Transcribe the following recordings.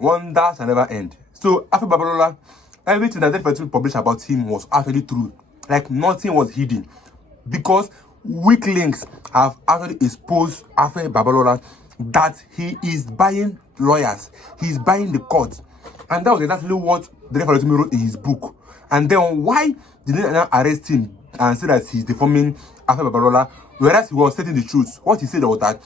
Wonders shall never end. So Afe Babalola, everything that they published about him was actually true. Like nothing was hidden, because weak links have actually exposed Afe Babalola that he is buying lawyers, he is buying the court, and that was exactly what the referee wrote in his book. And then why did they not arrest him and say that he's deforming Afe Babalola, whereas he was stating the truth? What he said was that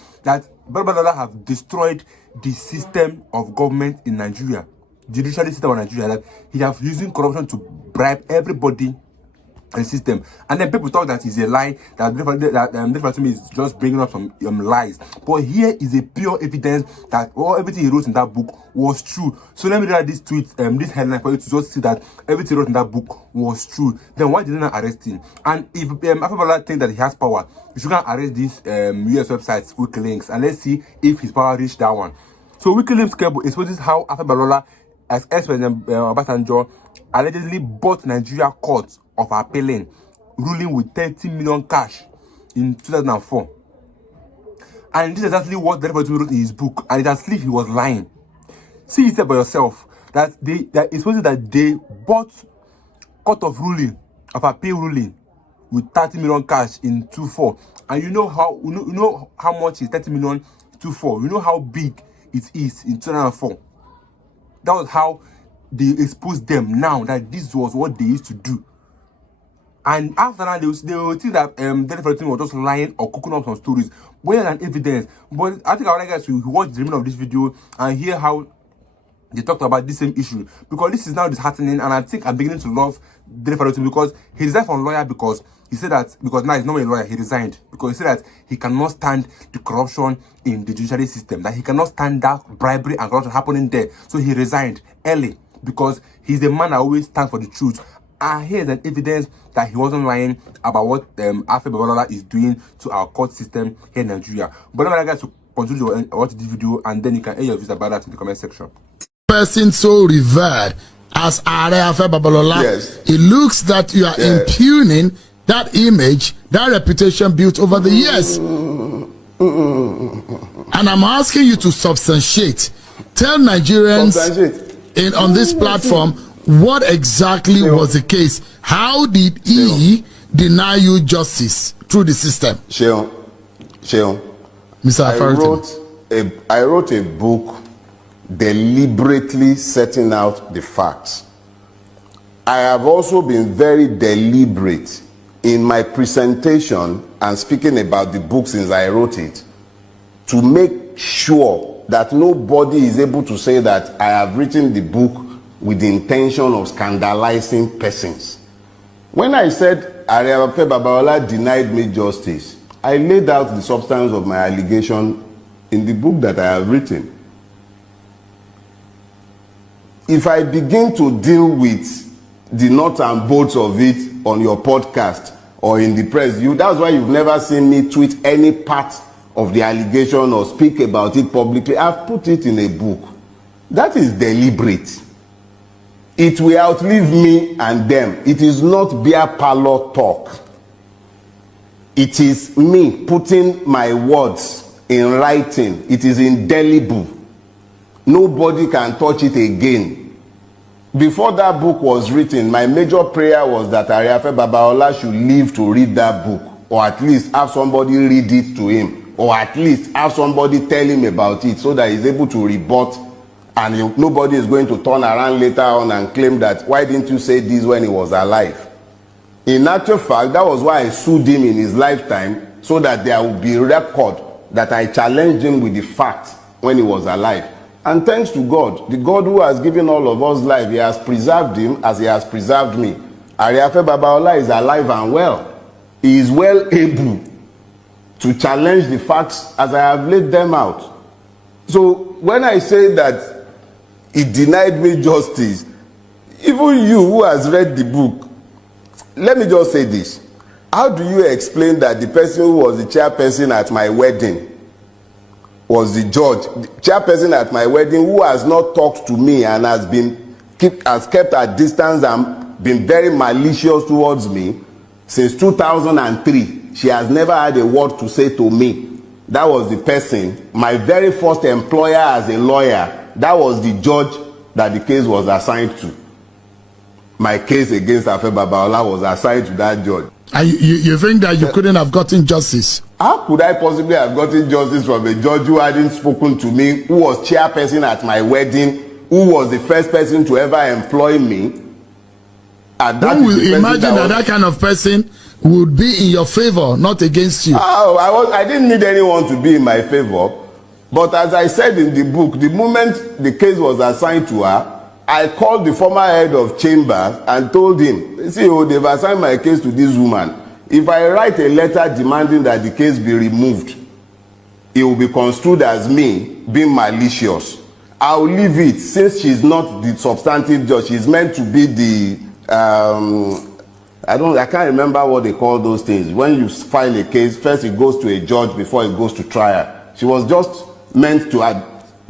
Babalola have destroyed the system of government in Nigeria, judicial system of Nigeria, that he have using corruption to bribe everybody in the system. And then people talk that it's a lie, that the is just bringing up some lies. But here is a pure evidence that everything he wrote in that book was true. So let me read this tweet, this headline for you to just see that everything he wrote in that book was true. Then why didn't I arrest him? And if Afe Babalola thinks that he has power, you should go arrest these US websites, WikiLeaks, and let's see if his power reached that one. So WikiLeaks cable exposes how Afe Babalola, as ex-president Obasanjo, allegedly bought Nigeria court of appealing, ruling with 30 million cash in 2004. And this is exactly what the referee wrote in his book, and it's as if he was lying. See it by yourself that it's supposed that they bought court of appeal ruling with 30 million cash in 2004. And you know how much is 30 million 2004. You know how big it is in 2004. That was how they exposed them now, that this was what they used to do. And after that, they will think that the referee was just lying or cooking up some stories, more than evidence. But I think I would like guys to watch the remainder of this video and hear how they talked about this same issue, because this is now disheartening, and I think I'm beginning to love the referee because he resigned from lawyer because he said that, because now he's not a lawyer, he resigned because he said that he cannot stand the corruption in the judiciary system, that he cannot stand that bribery and corruption happening there. So he resigned early because he's the man that always stands for the truth. And here's an evidence that he wasn't lying about what Afe Babalola is doing to our court system here in Nigeria. But I'm going to continue to watch this video, and then you can air your views about that in the comment section. Person so revered as Afe Babalola, yes, it looks that you are impugning that image, that reputation built over the years. And I'm asking you to substantiate. Tell Nigerians on this platform what exactly was the case. How did he deny you justice through the system? Sheon, Mr. I wrote a book deliberately setting out the facts. I have also been very deliberate in my presentation and speaking about the book since I wrote it, to make sure that nobody is able to say that I have written the book with the intention of scandalizing persons. When I said Afe Babalola denied me justice, I laid out the substance of my allegation in the book that I have written. If I begin to deal with the nuts and bolts of it on your podcast or in the press, that's why you've never seen me tweet any part of the allegation or speak about it publicly. I've put it in a book. That is deliberate. It will outlive me and them. It is not beer parlor talk. It is me putting my words in writing. It is indelible. Nobody can touch it again. Before that book was written, my major prayer was that Afe Babalola should live to read that book, or at least have somebody read it to him, or at least have somebody tell him about it so that he's able to rebut, and nobody is going to turn around later on and claim that, why didn't you say this when he was alive? In actual fact, that was why I sued him in his lifetime, so that there would be record that I challenged him with the facts when he was alive. And thanks to God, the God who has given all of us life, he has preserved him as he has preserved me. Afe Babalola is alive and well. He is well able to challenge the facts as I have laid them out. So when I say that he denied me justice, even you who has read the book, let me just say this. How do you explain that the person who was the chairperson at my wedding was the judge, the chairperson at my wedding, who has not talked to me and has kept a distance and been very malicious towards me since 2003. She has never had a word to say to me. That was the person, my very first employer as a lawyer, That was the judge that the case was assigned to. My case against Afe Babalola was assigned to that judge. And you think that you couldn't have gotten justice? How could I possibly have gotten justice from a judge who hadn't spoken to me, who was chairperson at my wedding, who was the first person to ever employ me? And that who will imagine that kind of person would be in your favor, not against you? Oh, I didn't need anyone to be in my favor. But as I said in the book, the moment the case was assigned to her, I called the former head of chambers and told him, see, they've assigned my case to this woman. If I write a letter demanding that the case be removed, it will be construed as me being malicious. I'll leave it, since she's not the substantive judge. She's meant to be the I can't remember what they call those things. When you file a case, first it goes to a judge before it goes to trial. She was just meant to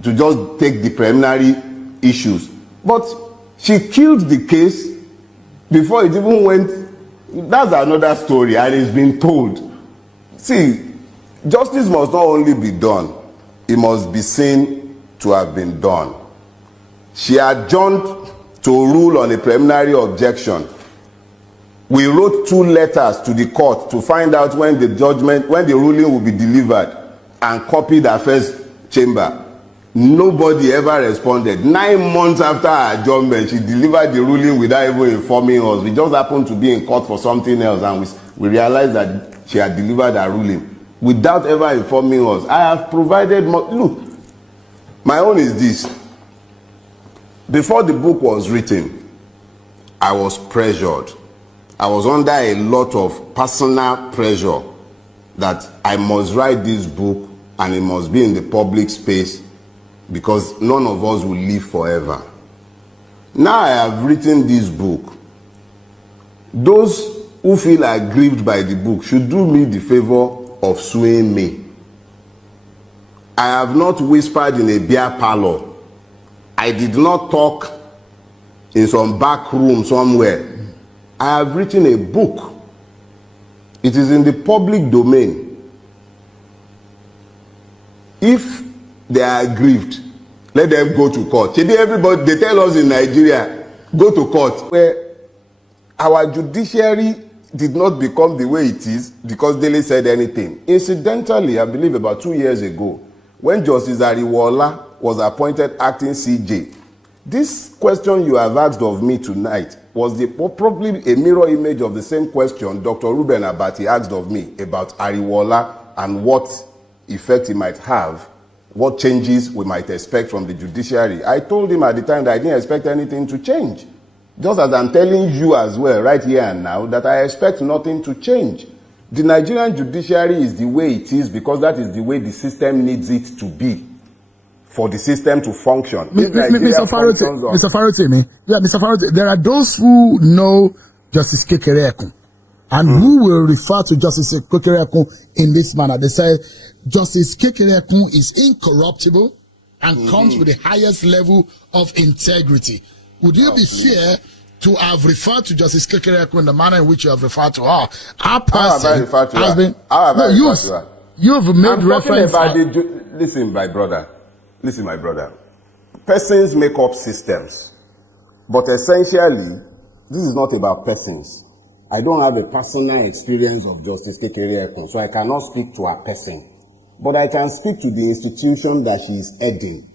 just take the preliminary issues. But she killed the case before it even went. That's another story, and it's been told. See, justice must not only be done, it must be seen to have been done. She adjourned to rule on a preliminary objection. We wrote 2 letters to the court to find out when the ruling will be delivered, and copied our first chamber. Nobody ever responded. 9 months after her adjournment, she delivered the ruling without even informing us. We just happened to be in court for something else, and we realized that she had delivered her ruling without ever informing us. I have provided more. Look, my own is this. Before the book was written, I was pressured. I was under a lot of personal pressure that I must write this book and it must be in the public space, because none of us will live forever. Now I have written this book. Those who feel aggrieved by the book should do me the favor of suing me. I have not whispered in a beer parlor. I did not talk in some back room somewhere. I have written a book. It is in the public domain. If they are aggrieved, let them go to court. Everybody, they tell us in Nigeria, go to court. Where our judiciary did not become the way it is because Dele said anything. Incidentally, I believe about 2 years ago, when Justice Ariwola was appointed acting CJ, this question you have asked of me tonight was probably a mirror image of the same question Dr. Ruben Abati asked of me about Ariwola and what effect he might have, what changes we might expect from the judiciary. I told him at the time that I didn't expect anything to change. Just as I'm telling you as well, right here and now, that I expect nothing to change. The Nigerian judiciary is the way it is because that is the way the system needs it to be, for the system to function. Mr. Faroti, there are those who know Justice Kekereekun and who will refer to Justice Kekereekun in this manner. They say Justice Kekereekun is incorruptible and comes with the highest level of integrity. Would you be fair to have referred to Justice Kekereekun in the manner in which you have referred to her? Our person has been. You've made reference. Listen, my brother. Listen, my brother. Persons make up systems. But essentially, this is not about persons. I don't have a personal experience of Justice Kekereekun, so I cannot speak to a person. But I can speak to the institution that she is heading.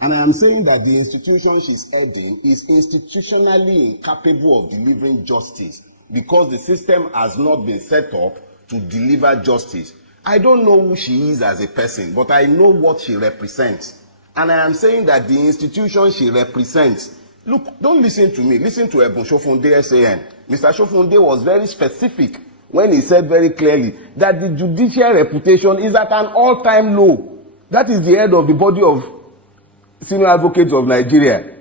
And I am saying that the institution she's heading is institutionally incapable of delivering justice because the system has not been set up to deliver justice. I don't know who she is as a person, but I know what she represents. And I am saying that the institution she represents, look, don't listen to me. Listen to Ebun Shofunde SAN. Mr. Shofunde was very specific when he said very clearly that the judicial reputation is at an all-time low. That is the head of the body of senior advocates of Nigeria.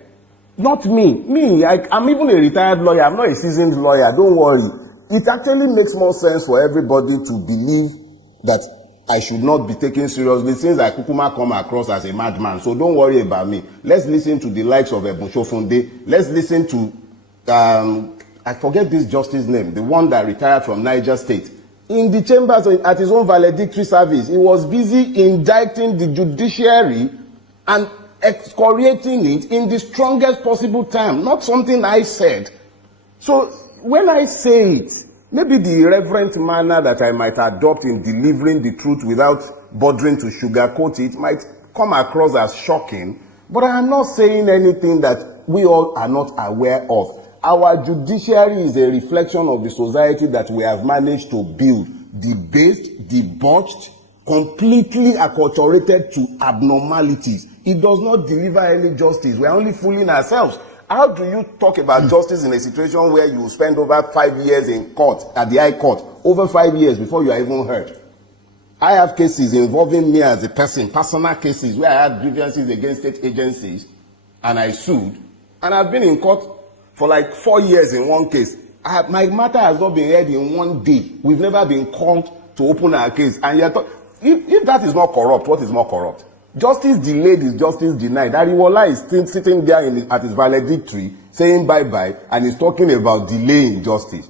Not me. I'm even a retired lawyer. I'm not a seasoned lawyer. Don't worry. It actually makes more sense for everybody to believe that I should not be taken seriously since I kukuma come across as a madman. So don't worry about me. Let's listen to the likes of Ebun Shofunde. Let's listen to, I forget this justice name, the one that retired from Niger State. In the chambers at his own valedictory service, he was busy indicting the judiciary and excoriating it in the strongest possible term, not something I said. So when I say it, maybe the irreverent manner that I might adopt in delivering the truth without bothering to sugarcoat it might come across as shocking, but I am not saying anything that we all are not aware of. Our judiciary is a reflection of the society that we have managed to build, debased, debauched, completely acculturated to abnormalities. It does not deliver any justice. We are only fooling ourselves. How do you talk about justice in a situation where you spend over 5 years in court, at the High Court, over 5 years before you are even heard? I have cases involving me as a person, personal cases where I had grievances against state agencies and I sued, and I've been in court for like 4 years in one case. My matter has not been heard in 1 day. We've never been called to open our case. And yet, if that is not corrupt, what is more corrupt? Justice delayed is justice denied. Ariwola is still sitting there at his valedictory saying bye-bye, and he's talking about delaying justice.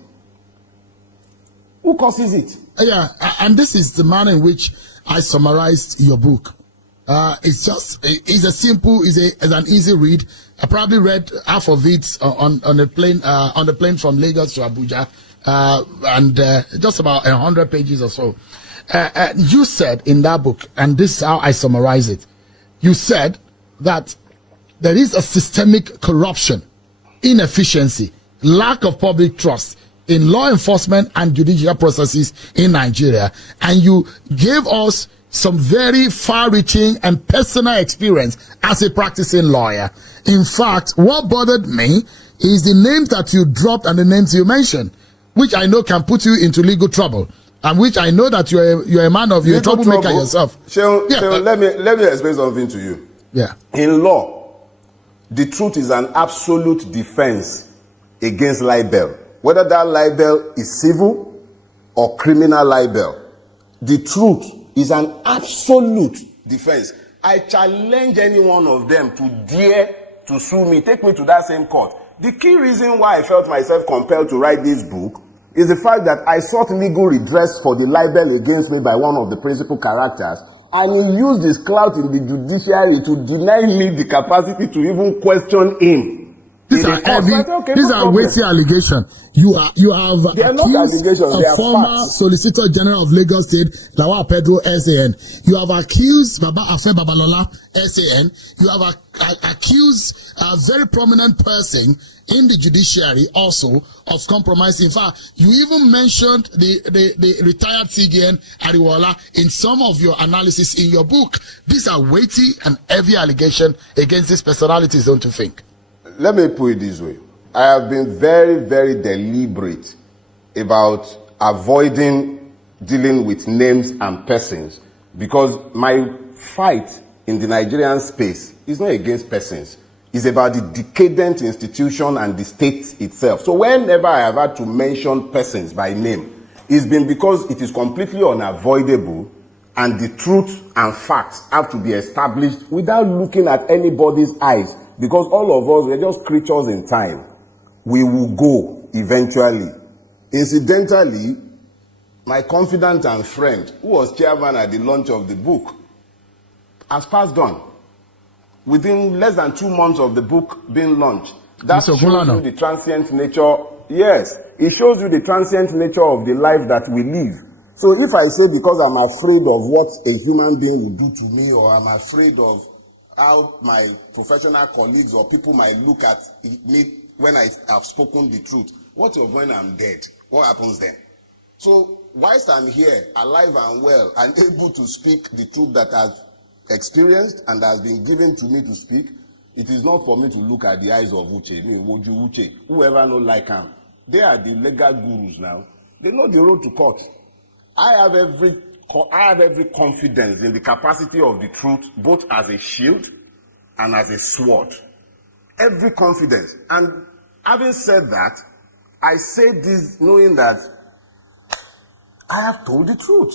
Who causes it? Yeah, and this is the manner in which I summarized your book. It's an easy read. I probably read half of it on the plane from Lagos to Abuja, and just about 100 pages or so. You said in that book, and this is how I summarize it. You said that there is a systemic corruption, inefficiency, lack of public trust in law enforcement and judicial processes in Nigeria, and you gave us some very far-reaching and personal experience as a practicing lawyer. In fact, what bothered me is the names that you dropped and the names you mentioned, which I know can put you into legal trouble, and which I know that you're a man of, you're a troublemaker yourself. Sheon, let me explain something to you. Yeah. In law, the truth is an absolute defense against libel. Whether that libel is civil or criminal libel, the truth is an absolute defense. I challenge any one of them to dare to sue me, take me to that same court. The key reason why I felt myself compelled to write this book is the fact that I sought legal redress for the libel against me by one of the principal characters, and he used his clout in the judiciary to deny me the capacity to even question him. These are weighty allegations. You have accused a former Solicitor General of Lagos State, Lawal Pedro, SAN. You have accused Afe Babalola, SAN. You have accused a very prominent person in the judiciary also of compromise. In fact, you even mentioned the retired CGN Ariwola in some of your analysis in your book. These are weighty and heavy allegations against these personalities, don't you think? Let me put it this way. I have been very, very deliberate about avoiding dealing with names and persons, because my fight in the Nigerian space is not against persons. It's about the decadent institution and the state itself. So whenever I have had to mention persons by name, it's been because it is completely unavoidable, and the truth and facts have to be established without looking at anybody's eyes. Because all of us, we're just creatures in time. We will go eventually. Incidentally, my confidant and friend, who was chairman at the launch of the book, has passed on. Within less than 2 months of the book being launched. That shows you the transient nature. Yes, it shows you the transient nature of the life that we live. So if I say because I'm afraid of what a human being will do to me, or I'm afraid of how my professional colleagues or people might look at me when I have spoken the truth, what of when I'm dead? What happens then? So whilst I'm here, alive and well, and able to speak the truth that I've experienced and has been given to me to speak, it is not for me to look at the eyes of Uche, whoever know like him. They are the legal gurus now. They know the road to court. I have every confidence in the capacity of the truth, both as a shield and as a sword. Every confidence. And having said that, I say this knowing that I have told the truth.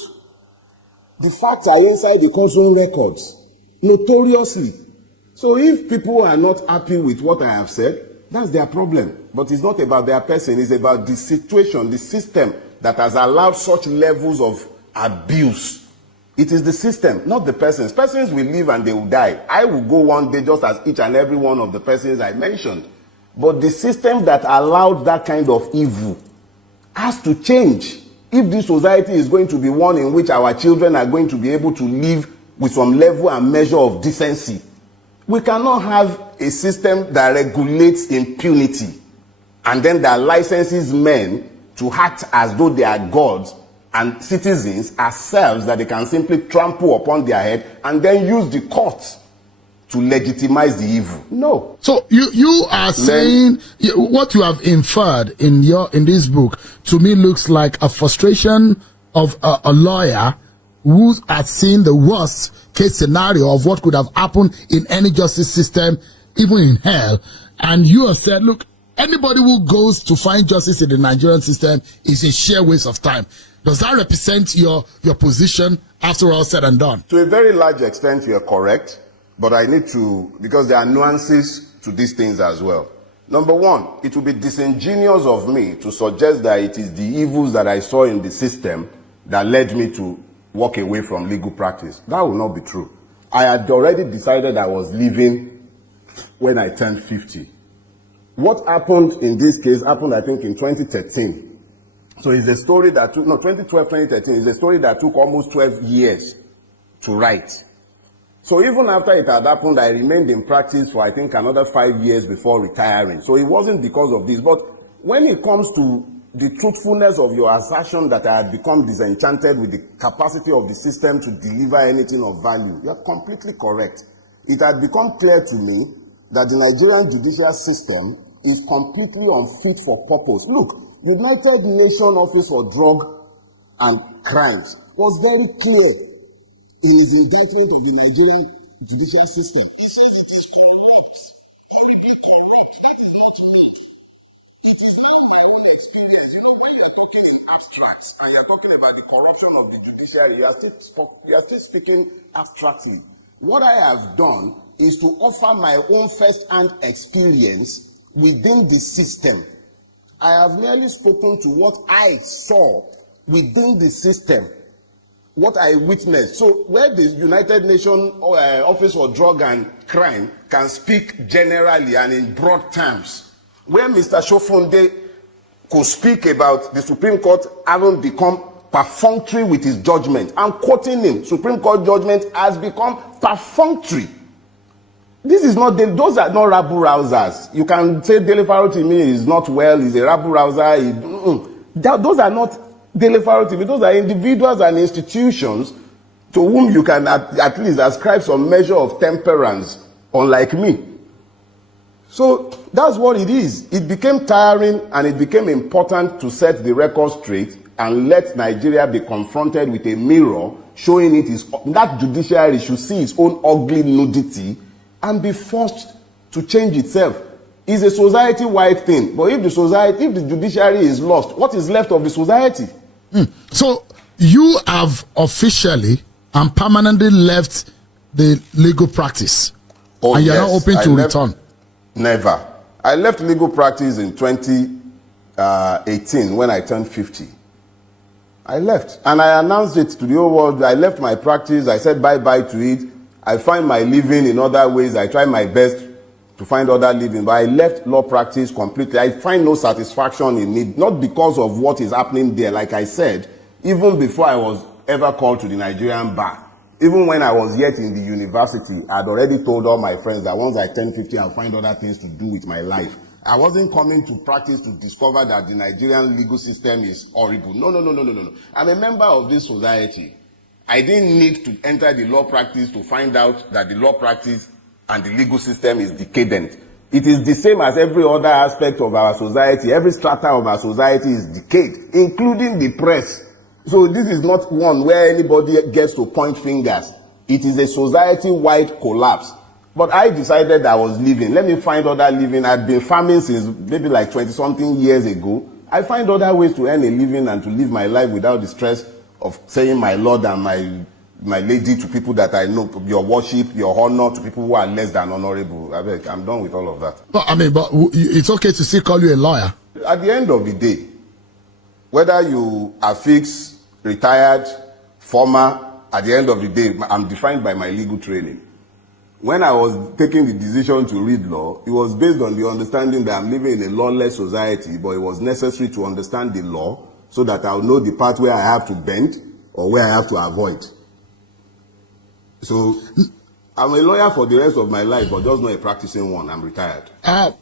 The facts are inside the courtroom records, notoriously. So if people are not happy with what I have said, that's their problem. But it's not about their person, it's about the situation, the system that has allowed such levels of abuse It is the system, not the persons. Persons will live and they will die. I will go one day just as each and every one of the persons I mentioned. But the system that allowed that kind of evil has to change. If this society is going to be one in which our children are going to be able to live with some level and measure of decency, we cannot have a system that regulates impunity and then that licenses men to act as though they are gods and citizens ourselves that they can simply trample upon their head and then use the courts to legitimize the evil. No. So you are saying what you have inferred in this book to me looks like a frustration of a lawyer who has seen the worst case scenario of what could have happened in any justice system, even in hell, and you have said, look, anybody who goes to find justice in the Nigerian system is a sheer waste of time. Does that represent your position after all said and done? To a very large extent, you are correct. But I need to, because there are nuances to these things as well. Number one, it would be disingenuous of me to suggest that it is the evils that I saw in the system that led me to walk away from legal practice. That will not be true. I had already decided I was leaving when I turned 50. What happened in this case happened, I think, in 2013. So it's a story that took, 2012, 2013, is a story that took almost 12 years to write. So even after it had happened, I remained in practice for, I think, another 5 years before retiring. So it wasn't because of this. But when it comes to the truthfulness of your assertion that I had become disenchanted with the capacity of the system to deliver anything of value, you're completely correct. It had become clear to me that the Nigerian judicial system is completely unfit for purpose. Look, United Nations Office for Drug and Crimes was very clear in his indictment of the Nigerian judicial system. He says it is corrupt. Very corrupt. That is not it. It is not my real experience. You know, when you're looking in abstracts and you're talking about the corruption of the judiciary, you are still speaking abstractly. What I have done is to offer my own first-hand experience within the system. I have merely spoken to what I saw within the system, what I witnessed. So where the United Nations Office for Drug and Crime can speak generally and in broad terms, where Mr. Shofunde could speak about the Supreme Court having become perfunctory with his judgment, I'm quoting him, Supreme Court judgment has become perfunctory. This is not, those are not rabble-rousers. You can say Dele Farotimi is not well, he's a rabble-rouser. Those are not Dele Farotimi. Those are individuals and institutions to whom you can at least ascribe some measure of temperance, unlike me. So that's what it is. It became tiring and it became important to set the record straight and let Nigeria be confronted with a mirror showing it is that judiciary should see its own ugly nudity and be forced to change itself. It's a society-wide thing. But if the judiciary is lost, what is left of the society? So you have officially and permanently left the legal practice. Oh, and you're not open to return. Never. I left legal practice in 2018 when I turned 50. I left. And I announced it to the whole world. I left my practice. I said bye-bye to it. I find my living in other ways. I try my best to find other living. But I left law practice completely. I find no satisfaction in it. Not because of what is happening there. Like I said, even before I was ever called to the Nigerian bar, even when I was yet in the university, I'd already told all my friends that once I turn 50, I'll find other things to do with my life. I wasn't coming to practice to discover that the Nigerian legal system is horrible. No. I'm a member of this society. I didn't need to enter the law practice to find out that the law practice and the legal system is decadent. It is the same as every other aspect of our society. Every strata of our society is decayed, including the press. So this is not one where anybody gets to point fingers. It is a society-wide collapse. But I decided I was leaving. Let me find other living. I'd been farming since maybe like 20-something years ago. I find other ways to earn a living and to live my life without the stress of saying my Lord and my lady to people that I know, your worship, your honor to people who are less than honorable. I'm done with all of that. But it's okay to still call you a lawyer. At the end of the day, whether you are fixed, retired, former, at the end of the day, I'm defined by my legal training. When I was taking the decision to read law, it was based on the understanding that I'm living in a lawless society, but it was necessary to understand the law so that I'll know the part where I have to bend or where I have to avoid. So I'm a lawyer for the rest of my life, but just not a practicing one. I'm retired. And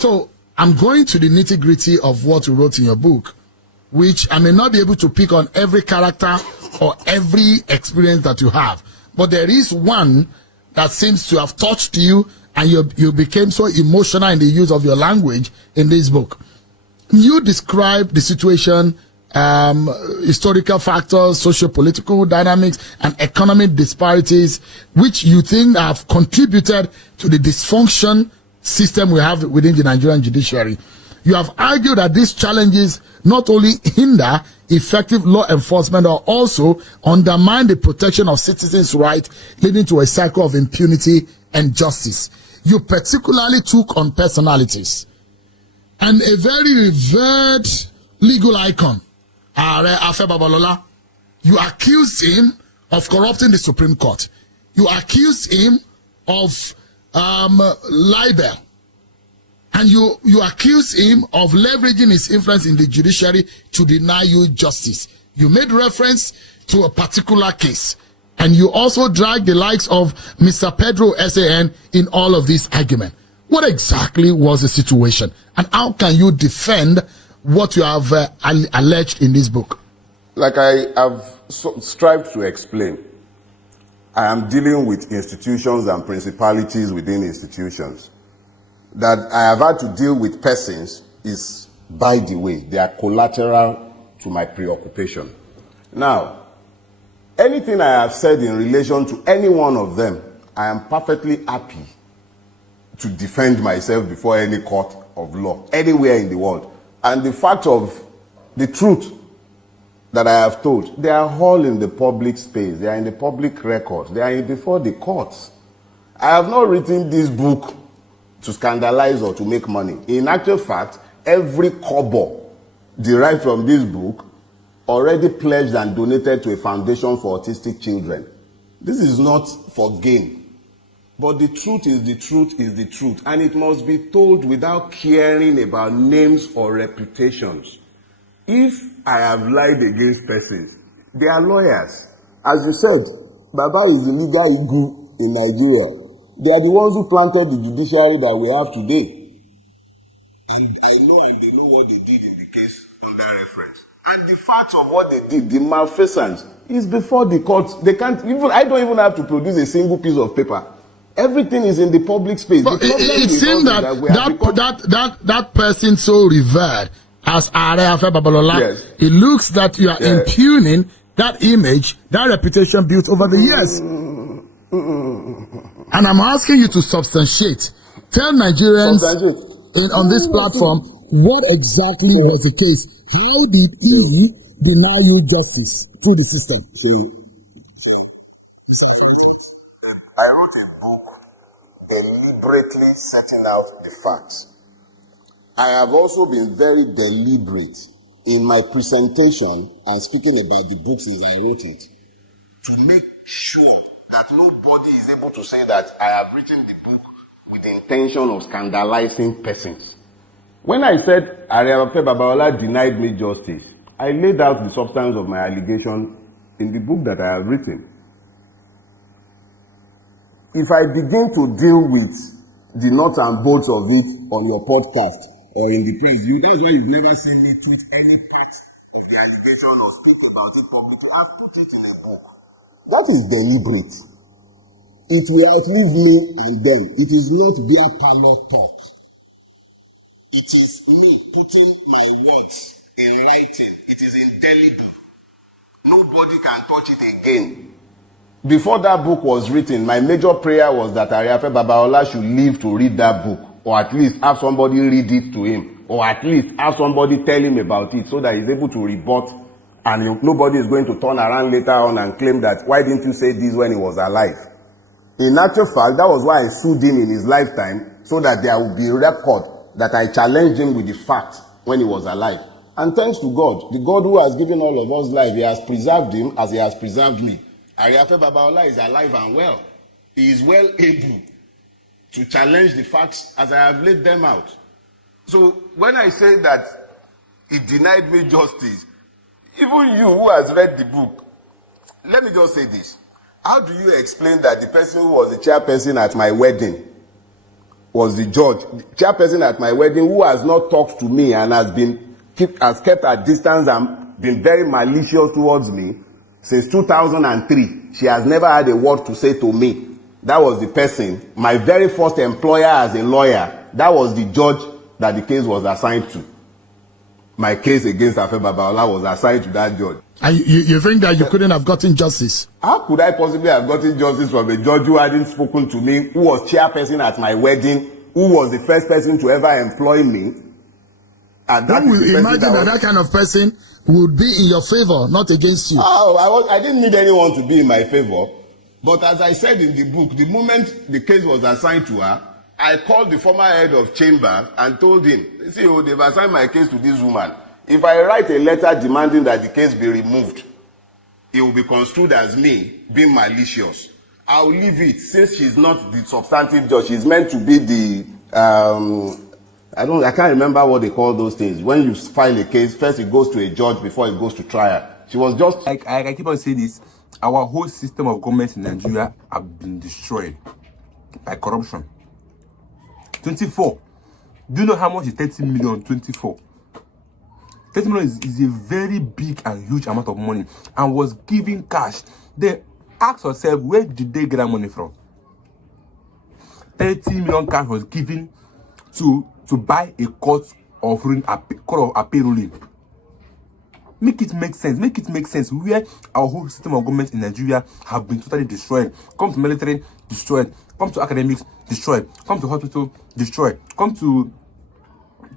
so I'm going to the nitty-gritty of what you wrote in your book, which I may not be able to pick on every character or every experience that you have. But there is one that seems to have touched you, and you became so emotional in the use of your language in this book. You describe the situation, historical factors, socio-political dynamics, and economic disparities, which you think have contributed to the dysfunction system we have within the Nigerian judiciary. You have argued that these challenges not only hinder effective law enforcement, but also undermine the protection of citizens' rights, leading to a cycle of impunity and justice. You particularly took on personalities. And a very revered legal icon, Afe Babalola, you accused him of corrupting the Supreme Court. You accused him of libel. And you accuse him of leveraging his influence in the judiciary to deny you justice. You made reference to a particular case. And you also dragged the likes of Mr. Pedro S.A.N. in all of this argument. What exactly was the situation? And how can you defend what you have alleged in this book? Like I have strived to explain, I am dealing with institutions and principalities within institutions. That I have had to deal with persons is, by the way, they are collateral to my preoccupation. Now, anything I have said in relation to any one of them, I am perfectly happy to defend myself before any court of law, anywhere in the world. And the fact of the truth that I have told, they are all in the public space, they are in the public record, they are before the courts. I have not written this book to scandalize or to make money. In actual fact, every kobo derived from this book already pledged and donated to a foundation for autistic children. This is not for gain. But the truth is the truth is the truth. And it must be told without caring about names or reputations. If I have lied against persons, they are lawyers. As you said, Baba is the legal ego in Nigeria. They are the ones who planted the judiciary that we have today. And I know, and they know what they did in the case under reference. And the facts of what they did, the malfeasance, is before the courts. They can't even, I don't even have to produce a single piece of paper. Everything is in the public space. But it seems that person so revered as Afe Babalola, yes. It looks that you are impugning that image, that reputation built over the years. And I'm asking you to substantiate. Tell Nigerians on this platform what exactly was the case. How did he deny you justice through the system? I wrote a book deliberately setting out the facts. I have also been very deliberate in my presentation and speaking about the books as I wrote it to make sure that nobody is able to say that I have written the book with the intention of scandalizing persons. When I said Afe Babalola denied me justice, I laid out the substance of my allegation in the book that I have written. If I begin to deal with the nuts and bolts of it on your podcast or in the press, that's why you've never seen me tweet any part of the allegation or speak about it publicly. I've put it in a book. That is deliberate. It will outlive me and them. It is not beer parlor talk. It is me putting my words in writing. It is indelible. Nobody can touch it again. Before that book was written, my major prayer was that Afe Babalola should live to read that book, or at least have somebody read it to him, or at least have somebody tell him about it so that he's able to rebut. And nobody is going to turn around later on and claim that, why didn't you say this when he was alive? In actual fact, that was why I sued him in his lifetime, so that there would be a record that I challenged him with the fact when he was alive. And thanks to God, the God who has given all of us life, he has preserved him as he has preserved me. Afe Babalola is alive and well. He is well able to challenge the facts as I have laid them out. So when I say that he denied me justice, even you who has read the book, let me just say this. How do you explain that the person who was the chairperson at my wedding was the judge, the chairperson at my wedding, who has not talked to me and has kept a distance and been very malicious towards me since 2003. She has never had a word to say to me. That was the person, my very first employer as a lawyer. That was the judge that the case was assigned to. My case against Afe Babalola was assigned to that judge. And you think that you couldn't have gotten justice? How could I possibly have gotten justice from a judge who hadn't spoken to me, who was chairperson at my wedding, who was the first person to ever employ me? And that Who will imagine that kind of person would be in your favor, not against you? Oh, I didn't need anyone to be in my favor. But as I said in the book, the moment the case was assigned to her, I called the former head of chamber and told him, see, they've assigned my case to this woman. If I write a letter demanding that the case be removed, it will be construed as me being malicious. I'll leave it, since she's not the substantive judge. She's meant to be the I can't remember what they call those things. When you file a case, first it goes to a judge before it goes to trial. She was just I keep on saying this. Our whole system of government in Nigeria have been destroyed by corruption. 24. Do you know how much is 30 million? 24. 30 million is a very big and huge amount of money and was given cash. Then ask yourself, where did they get that money from? 30 million cash was given to buy a court of appeal ruling. Make it make sense. Make it make sense. Where our whole system of government in Nigeria have been totally destroyed. Come to military, destroyed. Come to academics, destroyed. Come to hospital, destroyed. Come to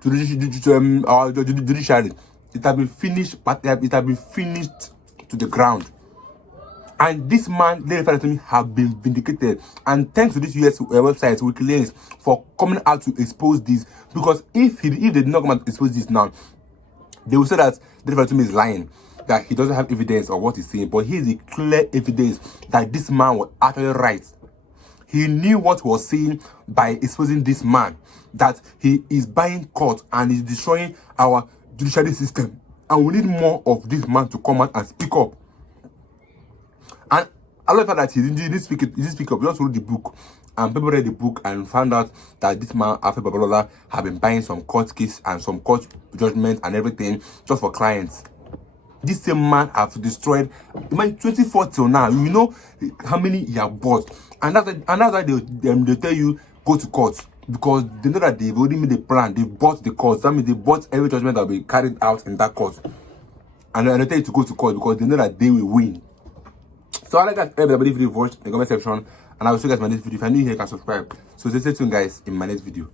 judiciary. It has been finished, but it has been finished to the ground. And this man, they referred to me, have been vindicated. And thanks to this US website, WikiLeaks, for coming out to expose this. Because if they did not come out to expose this now, they will say that the referred to me is lying, that he doesn't have evidence of what he's saying. But here is a clear evidence that this man was actually right. He knew what he was saying by exposing this man, that he is buying court and is destroying our judicial system. And we need more of this man to come out and speak up. And I love that he didn't speak up. He just wrote the book. And people read the book and found out that this man, Afe Babalola, had been buying some court case and some court judgment and everything just for clients. This same man has destroyed, in 24 till now, you know how many he have bought. And that's why they tell you, go to court. Because they know that they've already made the plan. They bought the court. That means they bought every judgment that will be carried out in that court. And they tell you to go to court because they know that they will win. So I like that everybody video watch in the comment section. And I will show you guys my next video. If you're new here, you can subscribe. So stay tuned guys in my next video.